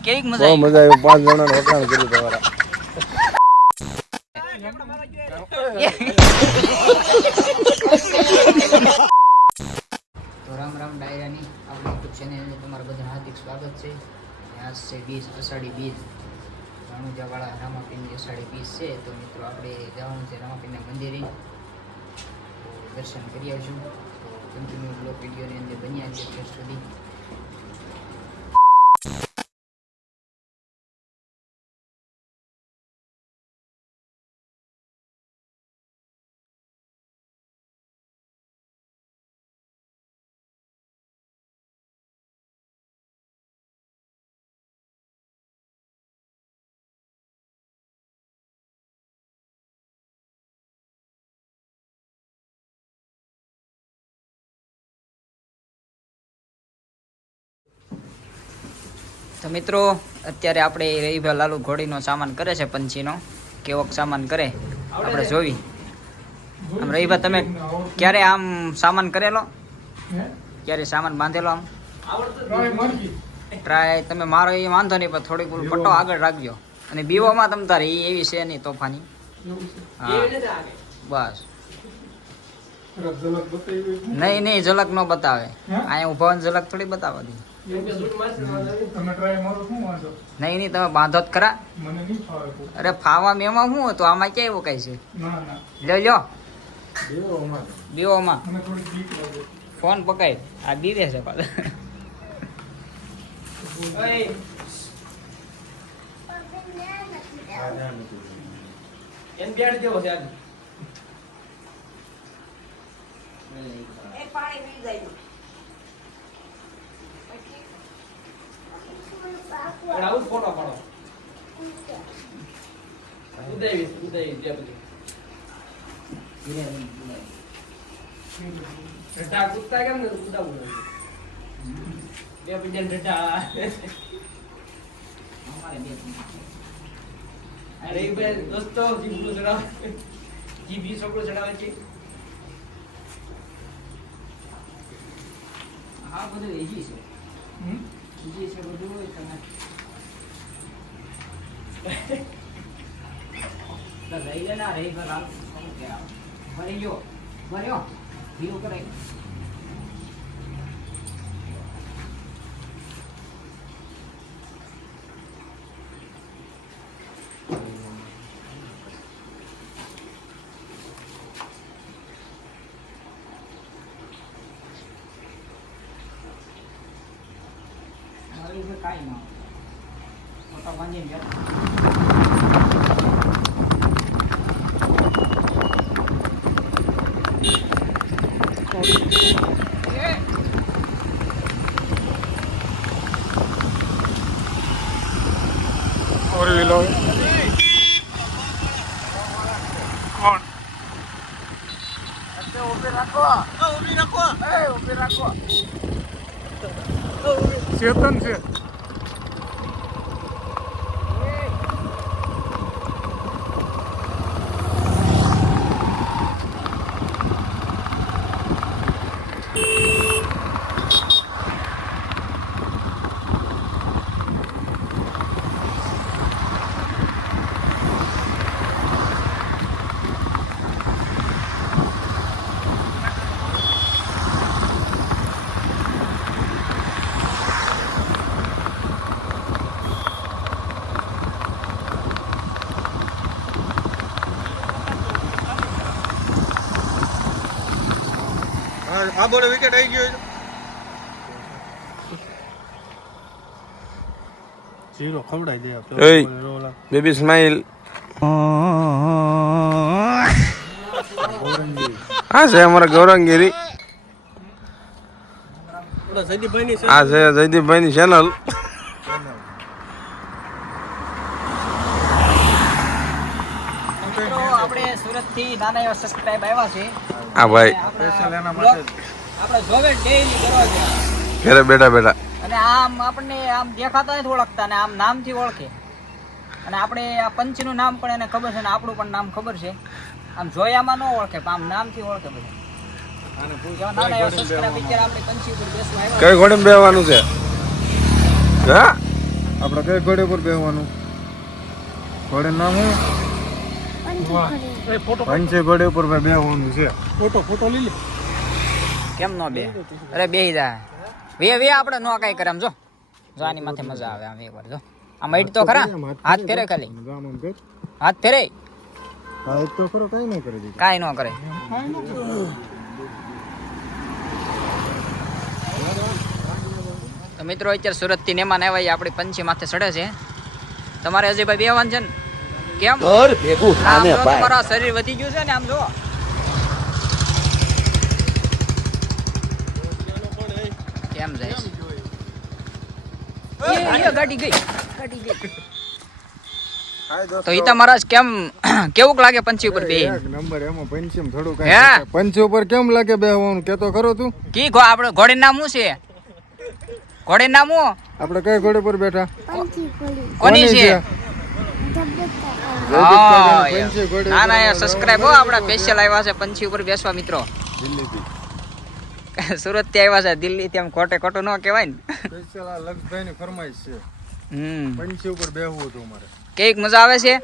બહુ મજા આવી. મજા આવી. પાંચ જણાને વખાણ કર્યું તમારા. તો રામ રામ ડાયરાની. આપણી યુટ્યુબ ચેનલને તમારું બધાનું હાર્દિક સ્વાગત છે. આજ છે બીજ અષાઢી બીજ. રણુજાવાળા રામાપીરની અષાઢી બીજ છે. તો મિત્રો આપણે જવાનું છે રામાપીરના મંદિરે. દર્શન કરી આવશું. તો કન્ટિન્યુ બ્લોક વિડીયોની અંદર બન્યા છે સુધી. તો મિત્રો અત્યારે આપણે રહીભા લાલુ ઘોડીનો સામાન કરે છે પંછીનો. કેવોક સામાન કરે આપણે જોવી. આમ રહીભા તમે ક્યારે આમ સામાન કરેલો? ક્યારે સામાન બાંધેલો આમ? ટ્રાય તમે મારો એ વાંધો નહીં પણ થોડીક ઓલું પટ્ટો આગળ રાખજો. અને બીવોમાં તમ તારે એ એવી છે નહીં તોફાની? હા. બસ. નહીં નહીં ઝલક નો બતાવે. અહીંયા ઊભા ઝલક થોડી બતાવવા દે. તમે ટ્રાય મારો શું વાંધો? નહીં નહીં તમે બાંધો જ ખરા. અરે ફાવા મેમાં શું હતું? આમાં ક્યાં એવું કઈ છે? ના ના. લ્યો લ્યો. બીઓમાં. ફોન પકાય આ બીવે છે પાછો અમારે બે અરે ભાઈ દોસ્તો જીભડું ચડાવે. જીભી છોકરો ચડાવે છે. હા બધું એજી છે? ઈજી છે બધું હોય તમે તો લઈ લે ના રહી ગયો ભરી ગયો ભર્યો ભીરું કરે મારી ઉપર કાંઈ ના મોટા બાંધીને ગયા ફોર વ્હીલર કોણ ચેતન છે આ બોલે વિકેટ આવી ગયો જીરો ખવડાઈ દે એય. બેબી સ્માઈલ હા છે અમારા ગૌરંગીરી. આ છે જયદીપભાઈ ની ચેનલ મિત્રો આપણે સુરત થી નાના એવા સબસ્ક્રાઇબ આવ્યા છે. હા ભાઈ. સ્પેશિયલ એના માટે. આપણે જોવે ડેઈલી કરવા છે ઘરે બેઠા બેઠા. અને આમ આપણને આમ દેખાતા નથી ઓળખતા અને આમ નામથી ઓળખે. અને આપણે આ પંચનું નામ પણ એને ખબર છે ને આપણું પણ નામ ખબર છે. આમ જોયામાં ન ઓળખે પણ આમ નામથી ઓળખે બધા. કઈ ઘોડે બેવાનું છે? હા? આપણે કઈ ઘોડે પર બેહવાનું? ઘોડે નામ ફોટો પંચે ઘોડે ઉપર ભાઈ બેહવાનું છે. ફોટો ફોટો લઈ લે. કેમ નો બે? અરે બેહી જા. વે વે આપણે નો કાંઈ કરે આમ જો. જો આની માથે મજા આવે આમ એકવાર જો. આમ હેડ તો ખરા. હાથ ફેરે ખાલી. હાથ ફેરે. હાથ તો ખરો કઈ નહીં કરે કાંઈ ન કરે. તો મિત્રો અત્યારે સુરતથી નેમાન આવ્યા આપણી પંછી માથે ચડે છે. તમારે અજયભાઈ બેવાન છે ને? કેમ? આમ જો તમારા શરીર વધી ગયું છે ને આમ જો. કેમ જાય છે? એ, એ, ગાડી ગઈ. ગાડી ગઈ. તો ઈતા મહારાજ કેમ કેવું લાગે પંછી ઉપર બે? નંબર એમાં પંચી થોડું હે? કઈ પંચી ઉપર કેમ લાગે બેહવાનું કેતો ખરો તું. કી ઘો આપણે ઘોડે નામ શું છે? ઘોડે નામ આપડે આપણે કઈ ઘોડે પર બેઠા? કોની છે? પંચી ના ના ઉપર સબસ્ક્રાઇબ હો આપણા સ્પેશિયલ આવ્યા છે પંછી ઉપર બેસવા મિત્રો. દિલ્હીથી. સુરતથી આવ્યા છે દિલ્હી થી આમ ખોટે ખોટું ન કહેવાય ને. સ્પેશિયલ આ લક્ષભાઈ ની ફરમાઈશ છે. હમ. પંછી ઉપર બેહવું હતું મારે કેવીક મજા આવે છે?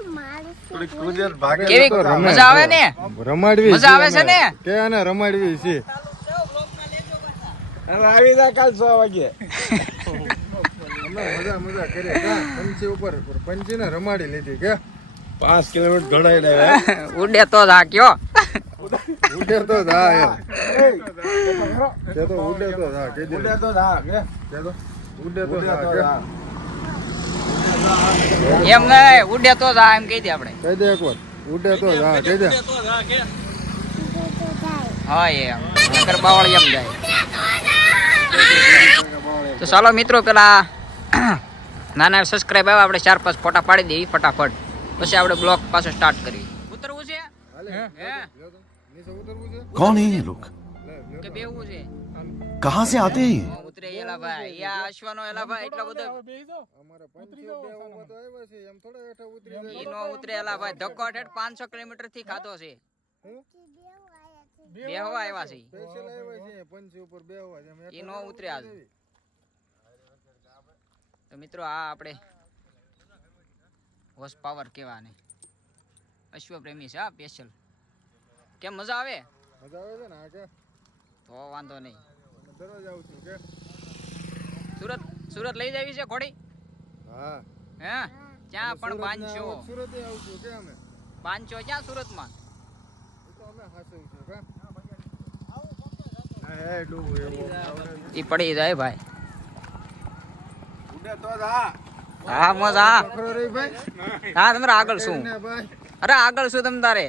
કેવી. મજા આવે ને? રમાડવી મજા આવે છે ને? કે આને રમાડવી છે. અમે મજા મજા કરી પંચી ઉપર પંચી ને રમાડી લીધી કે પાંચ કિલોમીટર ઘડાઈ ઉડે તો જ કયો ઉડે તો જા એમ તો ઉડે તો જા કે ઉડે તો જા કે કે તો ઉડે તો જા એમ નહીં ઉડે તો થા એમ કહી દે આપણે કહી દે એકવાર ઉડે તો જા કહી દે હા બાવળી એમ જાય તો ચાલો મિત્રો પેલા નાના સબસ્ક્રાઇબ આવ્યા આપણે ચાર પાંચ ફોટા પાડી દઈએ ફટાફટ પછી આપણે બ્લોગ પાછો સ્ટાર્ટ કરી ઉતરવું છે હાલે હે લ્યો તો. નીચે ઉતરવું છે कौन है ये लोग લે, લ્યો કે તો. બેવું છે कहाँ से आते हैं ये? ઉતરે એલા ભાઈ યા અશ્વનો એલા ભાઈ એટલો બધો અમારે પંચી બેહવા તો આવ્યા છે એમ થોડા હેઠા ઉતરી જાય ઈ નો ઉતરે એલા ભાઈ ધક્કો ઠેઠ પાંચસો કિલોમીટર થી ખાધો છે બેહવા આવ્યા છે સ્પેશિયલ આવ્યા છે પંચી ઉપર બેહવા છે એમ ઈ હેઠા નો ઉતરે આજ તો મિત્રો આ આપણે હોર્સ પાવર કેવા ને અશ્વ પ્રેમી છે હા સ્પેશિયલ કેમ મજા આવે? મજા આવે છે ને આ કે? તો વાંધો નહીં. દરરોજ આવું છું કે? સુરત સુરત લઈ જાવી છે ઘોડી? હા. હે? ત્યાં પણ પાંચસો સુરત આવું છું કે અમે? પાંચસો ક્યાં સુરતમાં? એ તો અમે હાસવું છું કે? ઈ પડી જાય ભાઈ. હા. મજા. હા તમે આગળ શું? અરે આગળ શું તમ તારે?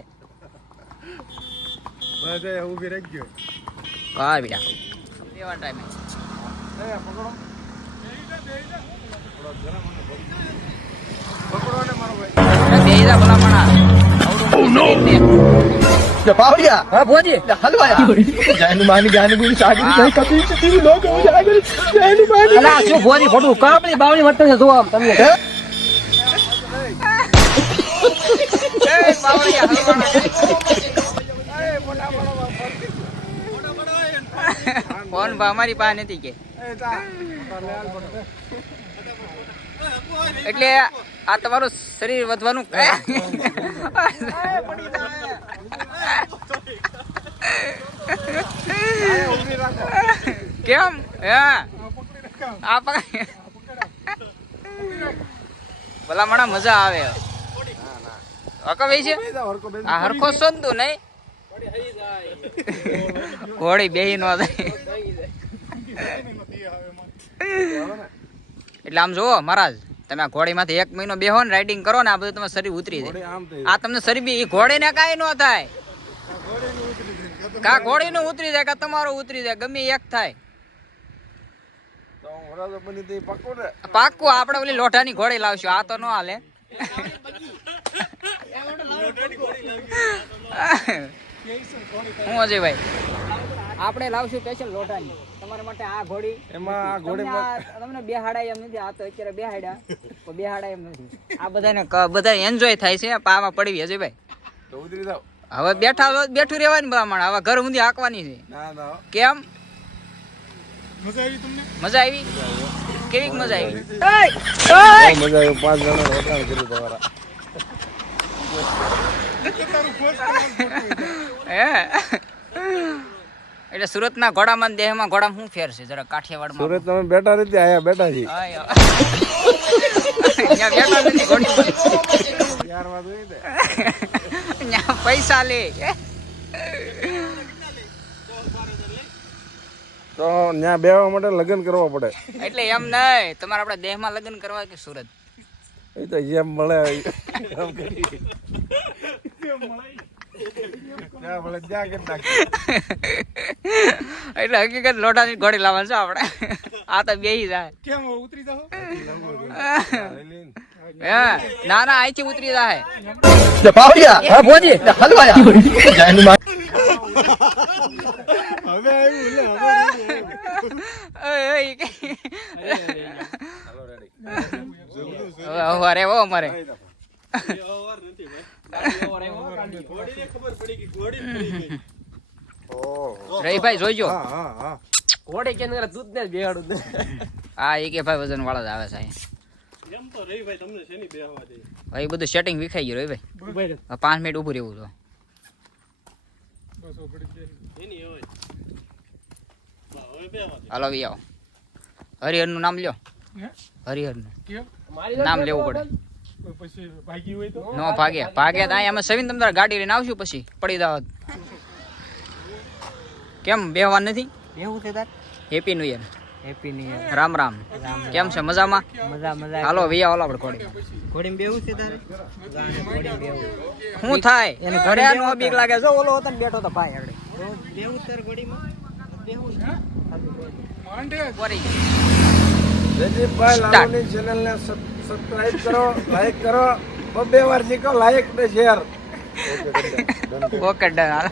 બસ એ ઊભી રહી બેટા. એવા ટાઈમે પકડો. પકડો ને મારો ભાઈ. અલા શું ભોજી ફોટું વર્તે છે જો આમ તમે. ફોન અમારી પાસે નથી કે. એટલે આ તમારું શરીર વધવાનું કેમ? હે આ ભલા મણા મજા આવે. છે? આ હરખો સંતુ નહીં? ઘોડી બેહી નો થાય એટલે આમ જુઓ મહારાજ તમે આ ઘોડીમાંથી એક મહિનો બેહો ને રાઇડિંગ કરો ને આ બધું તમારું શરીર ઉતરી જાય. આ તમને શરીર બી ઘોડીને કાંઈ ન થાય. કા ઘોડીનું ઉતરી જાય કા તમારું ઉતરી જાય ગમે એક થાય. પાક્કું આપણે ઓલી લોઢાની ઘોડી લાવશું આ તો ન હાલે. હું અજયભાઈ? આપણે લાવશું સ્પેશિયલ લોઢાની. તમારા માટે આ ઘોડી. એમાં આ તમને બે હાડા એમ નથી આ તો અત્યારે હાડા બે હાડા એમ નથી. આ બધાને બધા એન્જોય થાય છે પામાં પડવી અજયભાઈ. તો ઉતરી જાવ હવે બેઠા બેઠું રહેવાની બ્રાહ્મણ. હવે ઘર સુધી હાંકવાની છે. ના ના. કેમ? મજા આવી તમને? મજા આવી? કેવી મજા આવી? મજા આવી. પાંચ જણા વટાણ કર્યું તમારા. હે? એટલે સુરતના ઘોડામાં ને દેહમાં ઘોડામાં શું ફેર છે? જરા કાઠિયાવાડ સુરત તમે બેઠા રીતે આયા બેઠા છે આય. અહીંયા બેઠા નથી. ત્યાર વાત હોય અહીંયા પૈસા લે. તો ત્યાં બેવા માટે લગ્ન કરવા પડે. એટલે એમ નહીં તમારે આપણા દેહમાં લગ્ન કરવા કે સુરત? એ તો જેમ મળે એમ મળે કરી એટલે હકીકત લોટાની ઘોડી લાવવાનું છે આપણે આ તો બે જાય. કેમ ઉતરી જાઓ? ના ના અહીંથી ઉતરી જાય અવારે હો અમારે ઓહો રહીભાઈ જોઈજો ઘોડે કે દૂધ ને બેહાડું હા એ કે ભાઈ વજન વાળા જ આવે છે અહીં. એમ તો રહી ભાઈ તમને શેની બેહવા દે? હવે બધું સેટિંગ વિખાઈ ગયું ભાઈ. રહે. પાંચ મિનિટ ઊભું રહેવું તો બસ ઓગળી એની હોય હવે બેહવા દે. હાલો આવી આવો. હરિહરનું નામ લ્યો. હે? હરિહરનું. નામ લેવું પડે. પછી ભાગી હોય તો? નો ભાગે. ભાગે. તો અમે સવિન તમ ગાડી લઈને આવશું પછી. પડી દાવત કેમ બેહવા નથી? એવું છે તાર? Happy new year happy new year Ram Ram. કેમ છે? મજામાં? મજા મજા. હાલો વિયા ઓલા આપણે ઘોડી ઘોડીમાં બેવું છે તારે? ઘોડીમાં બેવું. શું થાય? એને ઘરે નો બીક લાગે. જો ઓલો હતો ને બેઠો તો ભાઈ આગળ. બેવું તાર ઘોડીમાં બેવું છે. માંડે વરી જયદીપભાઈ લાલુની ચેનલને સબસ્ક્રાઇબ કરો લાઈક કરો. બબે વાર શીખો લાઈક ને શેર ઓકે ડન હાલો